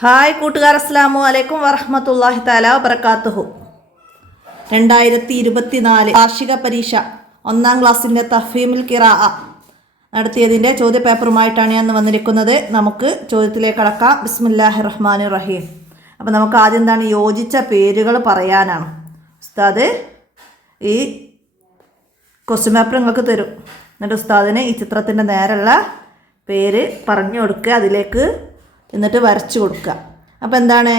Hi കൂട്ടുകാർ, അസ്സലാമു അലൈക്കും വറഹ്മത്തുള്ളാഹി തആല വബറകാതുഹു. 2024 വാർഷിക പരീക്ഷ 1ാം ക്ലാസ്സിൻ്റെ തഫ്ഹീമുൽ ഖിറാഅ നടത്തിയതിൻ്റെ ചോദ്യപേപ്പറുമായിട്ടാണ് ഞാൻ വന്നിരിക്കുന്നത്. നമുക്ക് ചോദ്യത്തിലേക്ക് കടക്കാം. ബിസ്മില്ലാഹിർ റഹ്മാനിർ റഹീം. അപ്പോൾ നമുക്ക് ആദ്യം എന്താണ് യോജിച്ച പേരുകൾ പറയാനാണ്. ഉസ്താദ് ഈ ക്വസ്റ്റ്യൻ പേപ്പർ നിങ്ങൾക്ക് തരും. എന്നിട്ട് ഉസ്താദിന് ഈ ചിത്രത്തിൻ്റെ നേരെയുള്ള പേര് പറഞ്ഞു കൊടുക്കുക, അതിലേക്ക് എന്നിട്ട് വരച്ചു കൊടുക്കുക. അപ്പോൾ എന്താണ്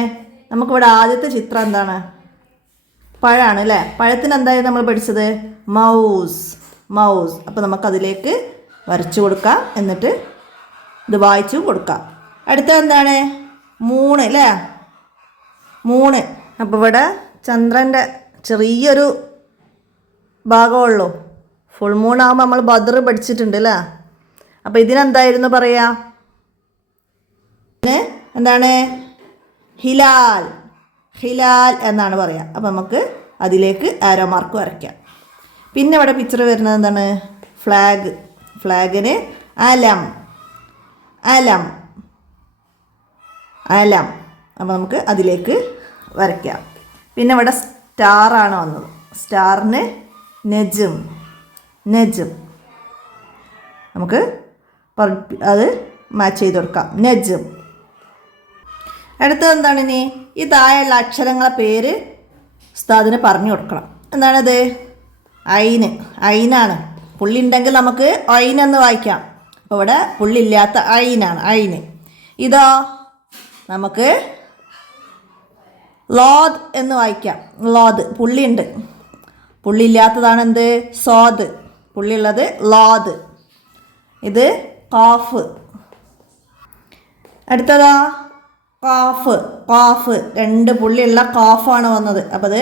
നമുക്കിവിടെ ആദ്യത്തെ ചിത്രം എന്താണ്? പഴമാണ് അല്ലേ? പഴത്തിന് എന്തായാലും നമ്മൾ പഠിച്ചത് മൗസ്. അപ്പോൾ നമുക്കതിലേക്ക് വരച്ചു കൊടുക്കാം, എന്നിട്ട് ഇത് വായിച്ചും കൊടുക്കാം. അടുത്തത് എന്താണ്? മൂണ് അല്ലേ? മൂണ്. അപ്പോൾ ഇവിടെ ചന്ദ്രൻ്റെ ചെറിയൊരു ഭാഗമുള്ളൂ. ഫുൾ മൂണാകുമ്പോൾ നമ്മൾ ബദർ പഠിച്ചിട്ടുണ്ട് അല്ലേ? അപ്പോൾ ഇതിനെന്തായിരുന്നു പറയുക? എന്താണ്? ഹിലാൽ എന്നാണ് പറയുക. അപ്പോൾ നമുക്ക് അതിലേക്ക് ആരോ മാർക്ക് വരയ്ക്കാം. പിന്നെ ഇവിടെ പിക്ചർ വരുന്നത് എന്താണ്? ഫ്ലാഗിന് അലം. അപ്പോൾ നമുക്ക് അതിലേക്ക് വരയ്ക്കാം. പിന്നെ ഇവിടെ സ്റ്റാറാണ് വന്നത്. സ്റ്റാറിന് നജും. നമുക്ക് അത് മാച്ച് ചെയ്ത് കൊടുക്കാം. നജും. അടുത്തത് എന്താണ്? ഇനി ഈ താഴെയുള്ള അക്ഷരങ്ങളെ പേര് ഉസ്താദിന് പറഞ്ഞു കൊടുക്കണം. എന്താണത്? ഐനാണ്. പുള്ളി ഉണ്ടെങ്കിൽ നമുക്ക് ഐൻ എന്ന് വായിക്കാം. അപ്പോൾ ഇവിടെ പുള്ളില്ലാത്ത ഐനാണ്. ഇതോ നമുക്ക് ലോദ് എന്ന് വായിക്കാം. ലോദ് പുള്ളിയുണ്ട്. പുള്ളിയില്ലാത്തതാണ് എന്ത്? സോദ്. പുള്ളിയുള്ളത് ലോദ്. ഇത് കാഫ്. അടുത്തതാ കാഫ്. 2 പുള്ളിയുള്ള കാഫാണ് വന്നത്. അപ്പോൾ അത്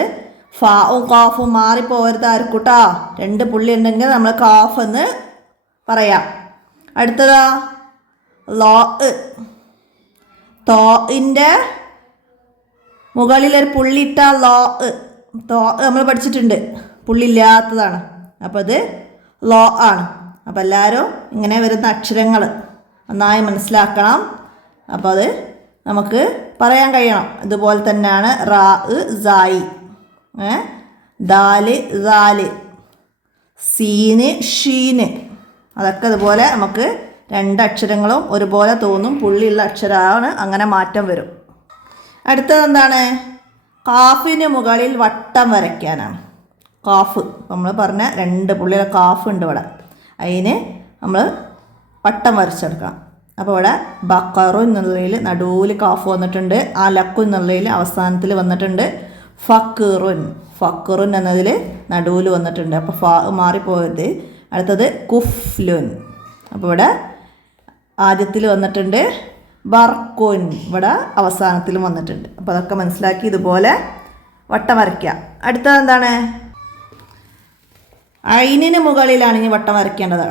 ഫാവും കാഫും മാറിപ്പോകരുത് ആർക്കൂട്ടാ. 2 പുള്ളി ഉണ്ടെങ്കിൽ നമ്മൾ കാഫ് എന്ന് പറയാം. അടുത്തതാ തോഇൻ്റെ മുകളിലൊരു പുള്ളിയിട്ട തോ നമ്മൾ പഠിച്ചിട്ടുണ്ട്. പുള്ളിയില്ലാത്തതാണ്. അപ്പോൾ അത് ലോ ആണ്. അപ്പോൾ എല്ലാവരും ഇങ്ങനെ വരുന്ന അക്ഷരങ്ങൾ നന്നായി മനസ്സിലാക്കണം. അപ്പോൾ അത് നമുക്ക് പറയാൻ കഴിയണം. ഇതുപോലെ തന്നെയാണ് റാ, സായി, ദാല്, സീന്, ഷീന്. അതൊക്കെ ഇതുപോലെ നമുക്ക് 2 അക്ഷരങ്ങളും ഒരുപോലെ തോന്നും. പുള്ളിയുള്ള അക്ഷരമാണ്, അങ്ങനെ മാറ്റം വരും. അടുത്തത് എന്താണ്? കാഫിന് മുകളിൽ വട്ടം വരയ്ക്കാനാണ്. കാഫ് നമ്മൾ പറഞ്ഞ 2 പുള്ളിയുടെ കാഫ് ഉണ്ട് ഇവിടെ. അതിന് നമ്മൾ വട്ടം വരച്ചെടുക്കണം. അപ്പോൾ ഇവിടെ ബക്കറു എന്നുള്ളതിൽ നടുവിൽ കാഫ് വന്നിട്ടുണ്ട്. അലക്കു എന്നുള്ളതിൽ അവസാനത്തിൽ വന്നിട്ടുണ്ട്. ഫക്കുറുൻ എന്നതിൽ നടുവിൽ വന്നിട്ടുണ്ട്. അപ്പോൾ ഫാ മാറിപ്പോയത്. അടുത്തത് കുഫ്ലുൻ. അപ്പോൾ ഇവിടെ ആദ്യത്തിൽ വന്നിട്ടുണ്ട്. ബർക്കുൻ ഇവിടെ അവസാനത്തിലും വന്നിട്ടുണ്ട്. അപ്പോൾ അതൊക്കെ മനസ്സിലാക്കി ഇതുപോലെ വട്ടം വരയ്ക്കുക. അടുത്തത് എന്താണ്? ഐനിന് മുകളിലാണ് ഇനി വട്ടം വരയ്ക്കേണ്ടത്.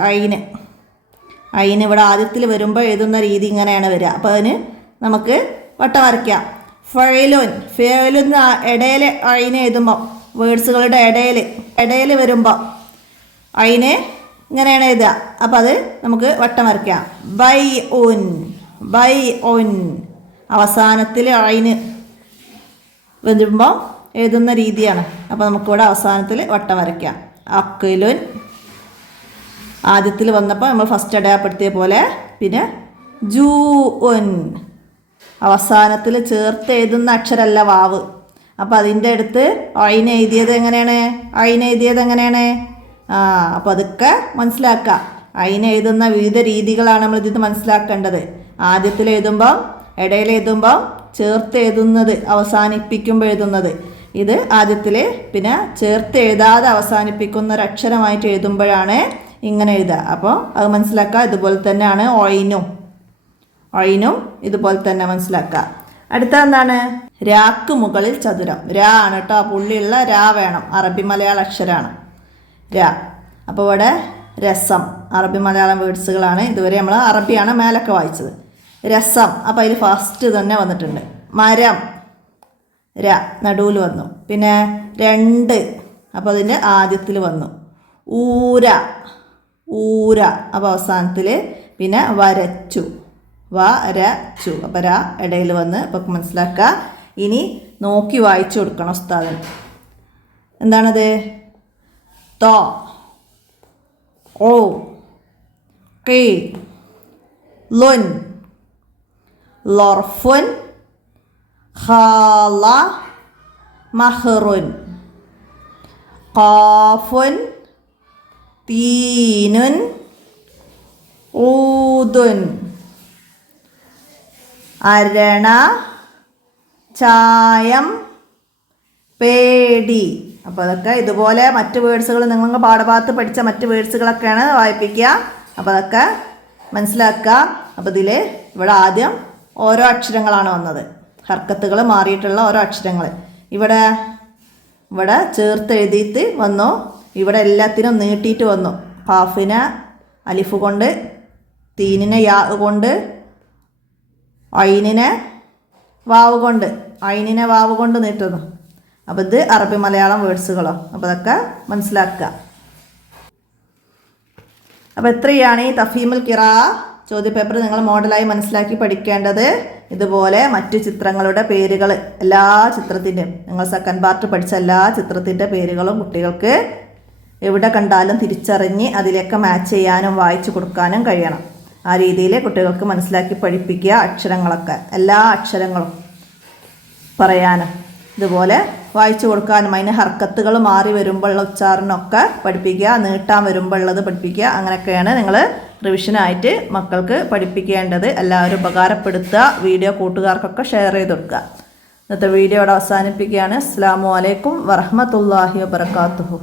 ഐന് ഇവിടെ ആദ്യത്തിൽ വരുമ്പോൾ എഴുതുന്ന രീതി ഇങ്ങനെയാണ് വരിക. അപ്പോൾ അതിന് നമുക്ക് വട്ടം വരയ്ക്കാം. ഫെയിലുൻ ഇടയിൽ ഐന് എഴുതുമ്പോൾ, വേർഡ്സുകളുടെ ഇടയിൽ വരുമ്പോൾ ഐന് ഇങ്ങനെയാണ് എഴുതുക. അപ്പോൾ അത് നമുക്ക് വട്ടം വരയ്ക്കാം. ബൈ ഉൻ അവസാനത്തിൽ ഐന് വരുമ്പോൾ എഴുതുന്ന രീതിയാണ്. അപ്പോൾ നമുക്കിവിടെ അവസാനത്തിൽ വട്ടം വരയ്ക്കാം. അക്ലുൻ ആദ്യത്തിൽ വന്നപ്പോൾ നമ്മൾ ഫസ്റ്റ് അടയാളപ്പെടുത്തിയ പോലെ. പിന്നെ ജൂഉൻ അവസാനത്തിൽ ചേർത്ത് എഴുതുന്ന അക്ഷരമല്ല വാവ്. അപ്പോൾ അതിൻ്റെ അടുത്ത് ഐന് എഴുതിയത് എങ്ങനെയാണ്? അപ്പോൾ അതൊക്കെ മനസ്സിലാക്കുക. ഐന് എഴുതുന്ന വിവിധ രീതികളാണ് നമ്മൾ ഇതിൽ മനസ്സിലാക്കേണ്ടത്. ആദ്യത്തിൽ എഴുതുമ്പം, ഇടയിൽ എഴുതുമ്പം, ചേർത്ത് എഴുതുന്നത്, അവസാനിപ്പിക്കുമ്പോൾ എഴുതുന്നത്. ഇത് ആദ്യത്തിൽ. പിന്നെ ചേർത്ത് എഴുതാതെ അവസാനിപ്പിക്കുന്ന ഒരു അക്ഷരമായിട്ട് എഴുതുമ്പോഴാണ് ഇങ്ങനെ എഴുതുക. അപ്പോൾ അത് മനസ്സിലാക്കുക. ഇതുപോലെ തന്നെയാണ് ഒയിനും ഇതുപോലെ തന്നെ മനസ്സിലാക്കുക. അടുത്ത എന്താണ്? രാക്ക് മുകളിൽ ചതുരം. രാ ആണ് കേട്ടോ. പുള്ളിയുള്ള രാ വേണം. അറബി മലയാള അക്ഷരമാണ് രാ. അപ്പോൾ ഇവിടെ രസം അറബി മലയാളം വേർഡ്സുകളാണ്. ഇതുവരെ നമ്മൾ അറബിയാണ് മേലൊക്കെ വായിച്ചത്. രസം. അപ്പോൾ അതിൽ ഫസ്റ്റ് തന്നെ വന്നിട്ടുണ്ട്. മരം രാ നടുവിൽ വന്നു. പിന്നെ 2 അപ്പോൾ അതിൻ്റെ ആദ്യത്തിൽ വന്നു. ഊര അപ്പോൾ അവസാനത്തിൽ. പിന്നെ വരച്ചു. അപ്പോൾ ര ഇടയിൽ വന്ന് ഇപ്പം മനസ്സിലാക്കുക. ഇനി നോക്കി വായിച്ചു കൊടുക്കണം ഉസ്താദിന്. എന്താണത്? തോ ഓ കെ ലുൻ ലൊർഫുൻ ഖാല മഹ്റുൻ ഖാഫുൻ തീനുൻ ഊദുൻ അരണ ചായം പേടി. അപ്പോൾ അതൊക്കെ ഇതുപോലെ മറ്റ് വേർഡ്സുകൾ നിങ്ങൾ പാഠഭാഗത്ത് പഠിച്ച മറ്റ് വേർഡ്സുകളൊക്കെയാണ് വായിപ്പിക്കുക. അപ്പോൾ അതൊക്കെ മനസ്സിലാക്കുക. അപ്പോൾ ഇതിൽ ഇവിടെ ആദ്യം ഓരോ അക്ഷരങ്ങളാണ് വന്നത്, ഹർക്കത്തുകൾ മാറിയിട്ടുള്ള ഓരോ അക്ഷരങ്ങൾ. ഇവിടെ ചേർത്ത് എഴുതിയിട്ട് വന്നു. ഇവിടെ എല്ലാത്തിനും നീട്ടിയിട്ട് വന്നു. ഖാഫിനെ അലിഫ് കൊണ്ട്, തീനിനെ യാ കൊണ്ട്, ഐനിനെ വാവ് കൊണ്ട് നീട്ടുന്നു. അപ്പോൾ ഇത് അറബി മലയാളം വേർഡ്സുകളോ. അപ്പോൾ അതൊക്കെ മനസ്സിലാക്കുക. അപ്പോൾ എത്രയാണ് ഈ തഫീമുൽ ഖിറാ ചോദ്യപേപ്പർ നിങ്ങൾ മോഡലായി മനസ്സിലാക്കി പഠിക്കേണ്ടത്. ഇതുപോലെ മറ്റു ചിത്രങ്ങളുടെ പേരുകൾ, എല്ലാ ചിത്രത്തിൻ്റെയും നിങ്ങൾ സെക്കൻഡ് പാർട്ട് പഠിച്ച എല്ലാ ചിത്രത്തിൻ്റെ പേരുകളും കുട്ടികൾക്ക് എവിടെ കണ്ടാലും തിരിച്ചറിഞ്ഞ് അതിലേക്ക് മാച്ച് ചെയ്യാനും വായിച്ചു കൊടുക്കാനും കഴിയണം. ആ രീതിയിൽ കുട്ടികൾക്ക് മനസ്സിലാക്കി പഠിപ്പിക്കുക. അക്ഷരങ്ങളൊക്കെ എല്ലാ അക്ഷരങ്ങളും പറയാനും ഇതുപോലെ വായിച്ചു കൊടുക്കാനും അതിന് ഹർക്കത്തുകൾ മാറി വരുമ്പോഴുള്ള ഉച്ചാരണമൊക്കെ പഠിപ്പിക്കുക, നീട്ടാൻ വരുമ്പോഴുള്ളത് പഠിപ്പിക്കുക. അങ്ങനെയൊക്കെയാണ് നിങ്ങൾ റിവിഷനായിട്ട് മക്കൾക്ക് പഠിപ്പിക്കേണ്ടത്. എല്ലാവരും ഉപകാരപ്പെടുത്തുക. വീഡിയോ കൂട്ടുകാർക്കൊക്കെ ഷെയർ ചെയ്ത് കൊടുക്കുക. ഇന്നത്തെ വീഡിയോ ഇവിടെ അവസാനിപ്പിക്കുകയാണ്. അസ്സലാമു അലൈക്കും വറഹ്മത്തുള്ളാഹി വബറകാതുഹു.